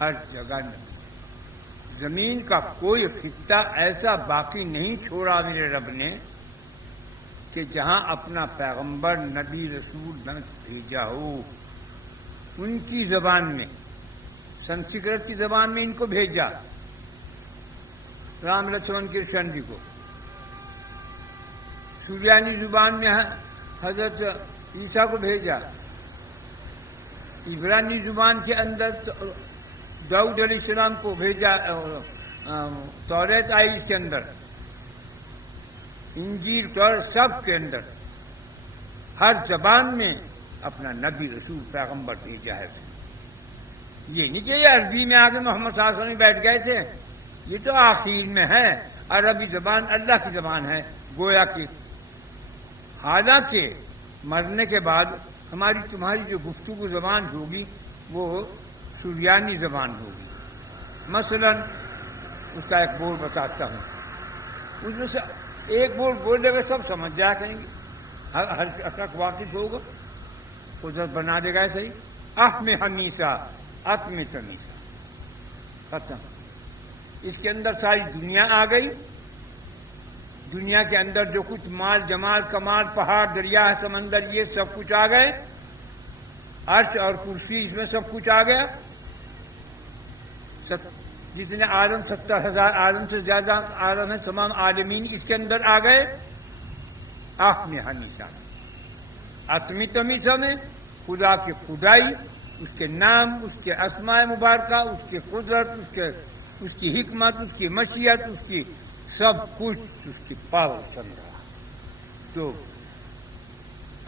ہر جگہ نبی. زمین کا کوئی خطہ ایسا باقی نہیں چھوڑا میرے رب نے کہ جہاں اپنا پیغمبر نبی رسول نہ بھیجا ہو. ان کی زبان میں، سنسکرت کی زبان میں ان کو بھیجا، رام لکشمن کرشن جی کو. سریانی زبان میں حضرت عیسیٰ کو بھیجا. عبرانی زبان کے اندر داؤد علیہ السلام کو بھیجا. توریت آئی اس کے اندر، انجیل اور سب کے اندر ہر زبان میں اپنا نبی رسول پیغمبر بھیجا ہے. یہ نہیں کہ یہ عربی میں آگے محمد صلی اللہ علیہ وسلم بیٹھ گئے تھے. یہ تو آخر میں ہے. عربی زبان اللہ کی زبان ہے گویا کہ. حالانکہ مرنے کے بعد ہماری تمہاری جو گفتگو زبان ہوگی وہ سریانی زبان ہوگی. مثلا اس کا ایک بول بتاتا ہوں. اس میں سے ایک بول بولنے میں سب سمجھ جایا کریں گے. ہر تک واقف ہوگا قدرت بنا دے گا. ایسے ہی احم حمیسا اتم تمیسا ختم. اس کے اندر ساری دنیا آ گئی. دنیا کے اندر جو کچھ مال جمال کمال پہاڑ دریا سمندر یہ سب کچھ آ گئے. عرش اور کرسی اس میں سب کچھ آ گیا. جتنے عالم 70,000 عالم سے زیادہ عالم ہیں تمام عالمین اس کے اندر آ گئے. احم حمیسا اتمی تمیسا میں خدا کی خدائی، اس کے نام، اس کے اسماء مبارکہ، اس کی قدرت، اس کی حکمت، اس کی مشیت، اس کی سب کچھ اس کی پاور چل رہا. تو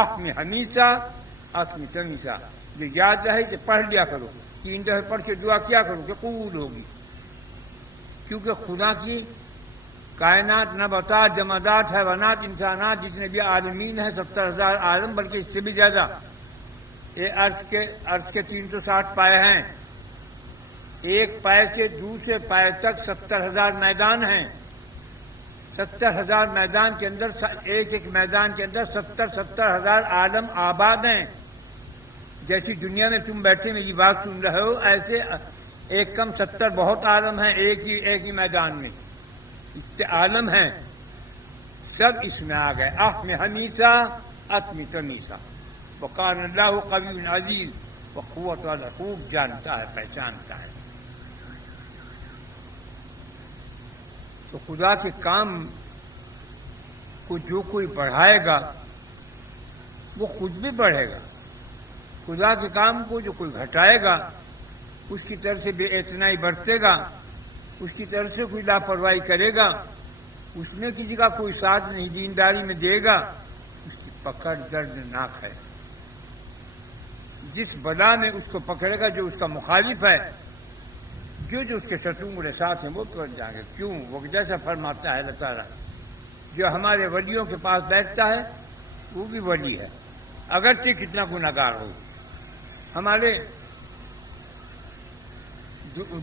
احم حمیسا اتم تمیسا جو یاد رہے کہ پڑھ لیا کرو. 3 دفعہ پڑھ کے دعا کیا کرو کہ قبول ہوگی. کیونکہ خدا کی کائنات نباتات جمادات حیوانات انسانات جتنے بھی عالمین ہیں 70,000 عالم بلکہ اس سے بھی زیادہ. یہ ارض کے 360 پائے ہیں. ایک پائے سے دوسرے پائے تک 70,000 میدان ہیں. 70,000 میدان کے اندر ایک میدان کے اندر 70,000 عالم آباد ہیں. جیسی دنیا میں تم بیٹھے میری بات سن رہے ہو ایسے ایک کم 70 بہت عالم ہیں ایک ہی میدان میں. اتنے عالم ہیں سب اس میں آ گئے. احم حمیسا اتم تمیسا. وقان اللہ قوی عزیز. وہ قوت والا خوب جانتا ہے پہچانتا ہے. تو خدا کے کام کو جو کوئی بڑھائے گا وہ خود بھی بڑھے گا. خدا کے کام کو جو کوئی گھٹائے گا اس کی طرف سے بے اعتنائی برتے گا، اس کی طرف سے کوئی لاپرواہی کرے گا، اس میں کسی کا کوئی ساتھ نہیں دینداری میں دے گا، اس کی پکڑ دردناک ہے. جس بلا میں اس کو پکڑے گا جو اس کا مخالف ہے، جو اس کے شترو میرے ساتھ ہیں وہ پڑ جائیں گے. کیوں؟ وہ جیسا فرماتا ہے اللہ تعالیٰ جو ہمارے ولیوں کے پاس بیٹھتا ہے وہ بھی ولی ہے اگرچہ کتنا گناہگار ہو. ہمارے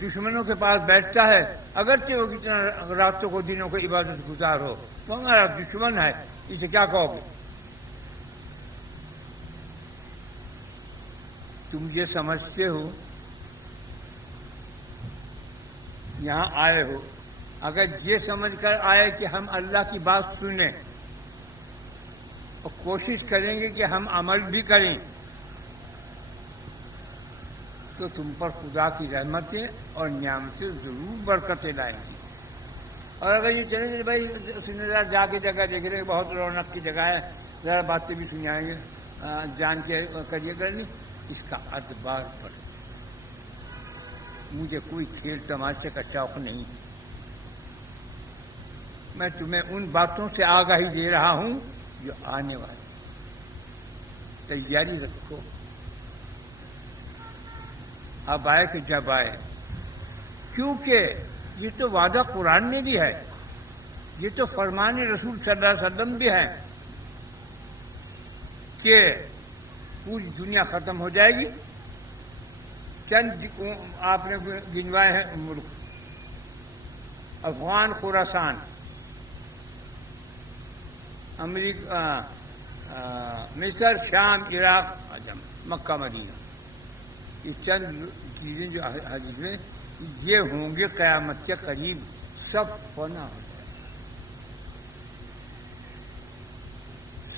دشمنوں کے پاس بیٹھتا ہے اگرچہ وہ کتنا راتوں کو دنوں کو عبادت گزار ہو. وہ ہمارا دشمن ہے. اسے کیا کہو گے؟ تم یہ سمجھتے ہو یہاں آئے ہو، اگر یہ سمجھ کر آئے کہ ہم اللہ کی بات سنیں اور کوشش کریں گے کہ ہم عمل بھی کریں تو تم پر خدا کی رحمتیں اور نعمتیں ضرور برکتیں لائیں گی. اور اگر یہ چلیں گے بھائی ذرا جا کے جگہ دیکھ رہے بہت رونق کی جگہ ہے ذرا باتیں بھی سنائیں گے جان کے کریے کرنی، اس کا ادبار پر. مجھے کوئی کھیل تماشے کا شوق نہیں. میں تمہیں ان باتوں سے آگاہی دے رہا ہوں جو آنے والی. تیاری رکھو. اب آئے کہ جب آئے، کیونکہ یہ تو وعدہ قرآن میں بھی ہے، یہ تو فرمان رسول صلی اللہ علیہ وسلم بھی ہے کہ پوری دنیا ختم ہو جائے گی. چند آپ نے گنوائے ہیں ملک: افغان خراسان، امریکہ، مصر، شام، عراق، عجم، مکہ، مدینہ. یہ چند چیزیں جو حدیث میں یہ ہوں گے قیامت کے قریب، سب فنا ہو جائے،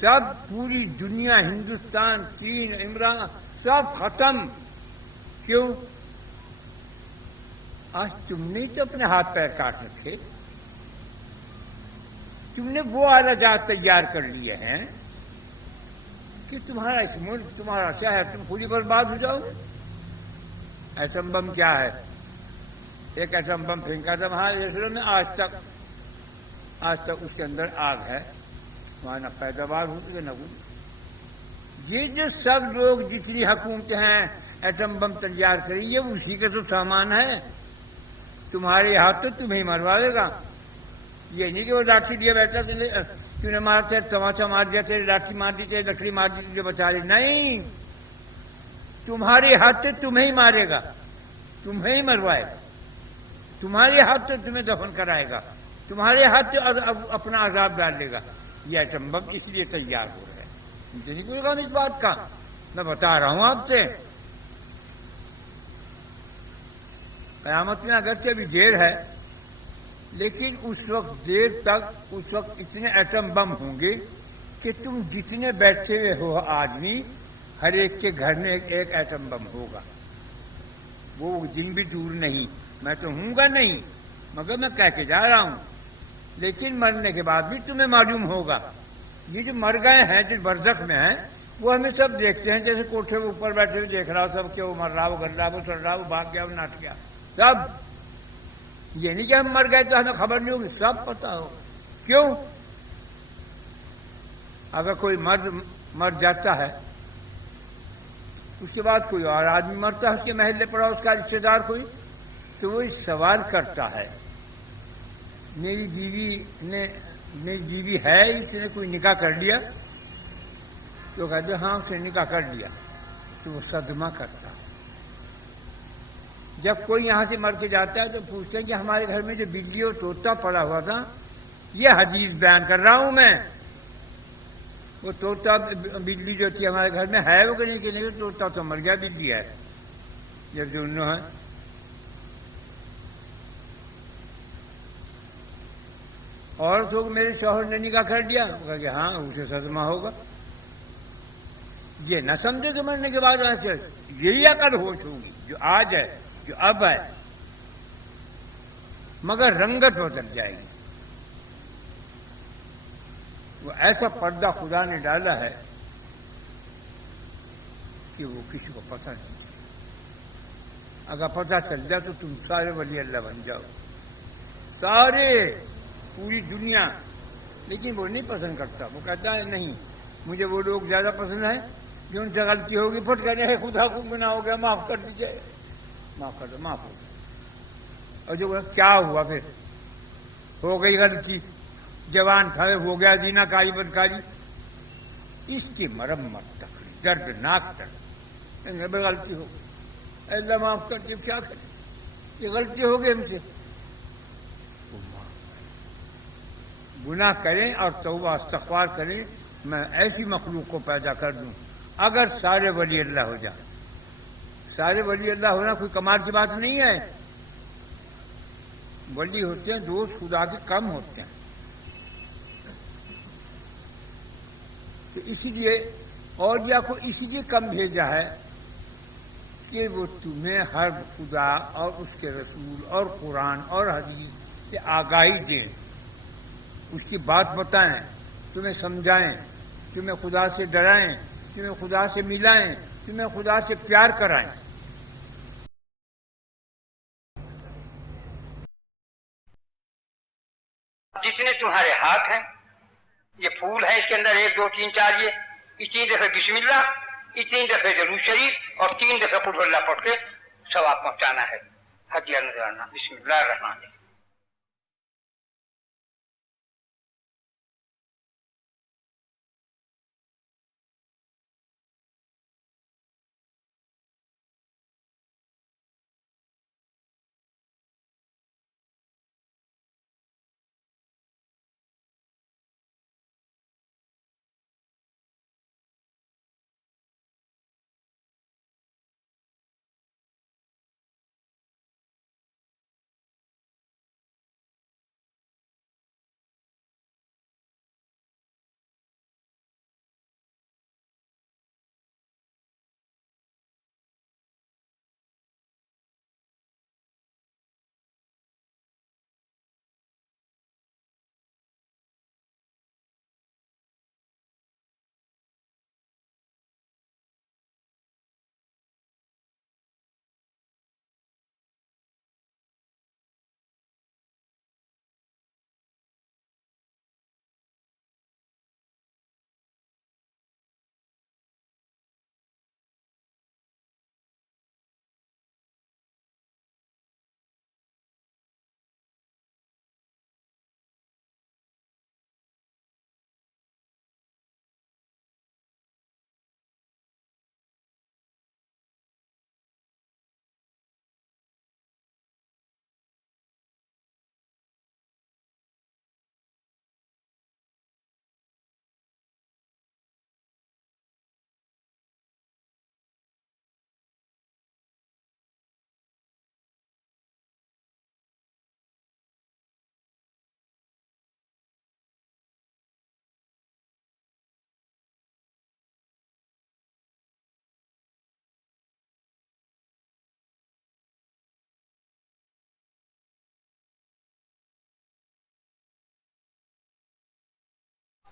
سب پوری دنیا، ہندوستان، چین، عمران، سب ختم. کیوں؟ آج تم نے تو اپنے ہاتھ پیر کاٹ رکھے، تم نے وہ اعلی جات تیار کر لیے ہیں کہ تمہارا اس ملک، تمہارا شہر، تم خود ہی برباد ہو جاؤ گے. ایٹم بم کیا ہے؟ ایک ایٹم بم پھینکا تھا ہمارے اسرائیل میں، آج تک اس کے اندر آگ ہے، وہاں نہ پیداوار ہوتی ہے نہ کچھ. یہ جو سب لوگ جتنی حکومتیں ہیں ایٹم بم تیار کری، یہ اسی کا تو سامان ہے. تمہارے ہاتھ تو تمہیں مروا لے گا. یہ نہیں کہ وہ لاٹھی دیا بیٹھا تم نے مارا تھے، تماچا مار دیا تھے، لاٹھی مار دی تھے، لکڑی مار دی تھی، بچا لی. نہیں، تمہارے ہاتھ سے تمہیں ہی مارے گا، تمہیں ہی مروائے گا، تمہارے ہاتھ سے تمہیں دفن کرائے گا، تمہارے ہاتھ سے اپنا عذاب ڈال لے گا. یہ ایٹم بم اس لیے تیار ہو رہا ہے. مجھے نہیں کوئی غم اس بات کا، میں بتا رہا ہوں آپ سے. قیامت میں اگرچہ ابھی دیر ہے، لیکن اس وقت دیر تک، اس وقت اتنے ایٹم بم ہوں گے کہ تم جتنے بیٹھے ہوئے ہو آدمی، ہر ایک کے گھر میں ایک ایٹم بم ہوگا. وہ دن بھی دور نہیں. میں تو ہوں گا نہیں، مگر میں کہہ کے جا رہا ہوں. لیکن مرنے کے بعد بھی تمہیں معلوم ہوگا. یہ جو مر گئے ہیں، جو برزخ میں ہیں، وہ ہمیں سب دیکھتے ہیں. جیسے کوٹھے کے اوپر بیٹھے ہوئے دیکھ رہا ہو سب کہ وہ مر رہا، وہ گر رہا، وہ چڑھ رہا، وہ بھاگ گیا، وہ ناٹ گیا. سب یہ نہیں کہ ہم مر گئے تو ہمیں خبر نہیں ہوگی، سب پتا ہو. کیوں؟ اگر کوئی مرد مر جاتا ہے، اس کے بعد کوئی اور آدمی مرتا ہے، اس کے محلے پڑا اس کا رشتے دار کوئی، تو وہ سوال کرتا ہے میری بیوی ہے، اس نے کوئی نکاح کر لیا؟ تو کہتے ہاں اس نے نکاح کر لیا. تو وہ صدمہ کرتا. جب کوئی یہاں سے مر کے جاتا ہے تو پوچھتے ہیں کہ ہمارے گھر میں جو بلی اور طوطا پڑا ہوا تھا، یہ حدیث بیان کر رہا ہوں میں، وہ طوطا بلی جو تھی ہمارے گھر میں ہے وہ کہ نہیں؟ طوطا تو مر گیا، بلی ہے. یہ دونوں ہیں. اور تو میرے شوہر نے نکاح کر دیا، کہ ہاں اسے صدمہ ہوگا. یہ نہ سمجھے کہ مرنے کے بعد ایسے یہی عقل ہوش ہوگی جو آج ہے، جو اب ہے، مگر رنگت بدل جائے گی. وہ ایسا پردہ خدا نے ڈالا ہے کہ وہ کسی کو پتہ نہیں. اگر پتہ چل جائے تو تم سارے ولی اللہ بن جاؤ، سارے، پوری دنیا. لیکن وہ نہیں پسند کرتا. وہ کہتا ہے نہیں، مجھے وہ لوگ زیادہ پسند ہیں جو ان سے غلطی ہوگی پھٹ کہتے ہیں خدا کو گناہ ہو گیا، معاف کر دیجیے، معاف کر دو، معاف ہو گیا. اور جو کیا ہوا پھر؟ ہو گئی غلطی، جوان تھا، ہو گیا زنا کاری بدکاری، اس کی مرمت تک دردناک تک غلطی ہو گئی، اللہ معاف کر دے. کیا کریں، یہ غلطی ہو گئی ہم سے. گناہ کریں اور توبہ استغفار کریں. میں ایسی مخلوق کو پیدا کر دوں. اگر سارے ولی اللہ ہو جائیں، سارے ولی اللہ ہونا کوئی کمال کی بات نہیں ہے. ولی ہوتے ہیں دوست خدا کے کم ہوتے ہیں. تو اسی لیے اور یا کو اسی لیے کم بھیجا ہے کہ وہ تمہیں ہر خدا اور اس کے رسول اور قرآن اور حدیث سے آگاہی دیں، اس کی بات بتائیں، تمہیں سمجھائیں، تمہیں خدا سے ڈرائیں، تمہیں خدا سے ملائیں، تمہیں خدا سے پیار کرائیں. جتنے تمہارے ہاتھ ہیں، یہ پھول ہے، اس کے اندر 1 2 3 4، یہ اتنی دفعہ بسم اللہ، اتنی دفعہ درود شریف اور 3 دفعہ قل اللہ پڑھ کے ثواب پہنچانا ہے، ہدیہ نذرانہ. بسم اللہ الرحمن الرحیم.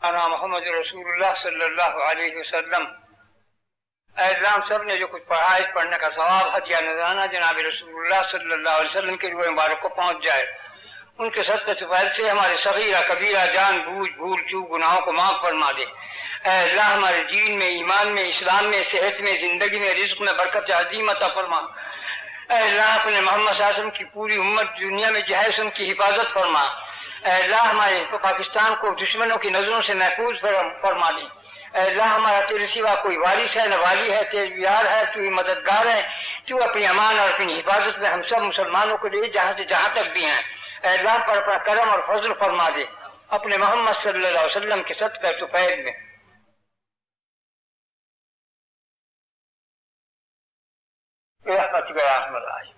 انا محمد رسول اللہ صلی اللہ علیہ وسلم۔ اے اللہ سب نے جو کچھ پڑھا اس پڑھنے کا ثواب ہدیہ نذرانہ جناب رسول اللہ صلی اللہ علیہ وسلم کے روح مبارک کو پہنچ جائے، ان کے صدقے فضل سے ہمارے صغیرہ کبیرہ جان بوجھ بھول چوک گناہوں کو معاف فرما دے۔ اے اللہ ہمارے دین میں، ایمان میں، اسلام میں، صحت میں، زندگی میں، رزق میں برکت عظیم عطا فرما۔ اے اللہ اپنے محمد صلی اللہ علیہ وسلم کی پوری امت دنیا میں جو ہے ان کی حفاظت فرما۔ اے اللہ ہمارے پاکستان کو دشمنوں کی نظروں سے محفوظ فرما دے۔ اے اللہ ہمارا تیرے سوا کوئی وارث ہے نہ والی ہے، تیرے یار ہے، تو ہی مددگار ہے، تو اپنی امان اور اپنی حفاظت میں ہم سب مسلمانوں کو لے جہاں سے جہاں تک بھی ہیں۔ اے اللہ پر اپنا کرم اور فضل فرما دے اپنے محمد صلی اللہ علیہ وسلم کے صدقہ طفیل میں۔ برحمتک یا ارحم الراحمین۔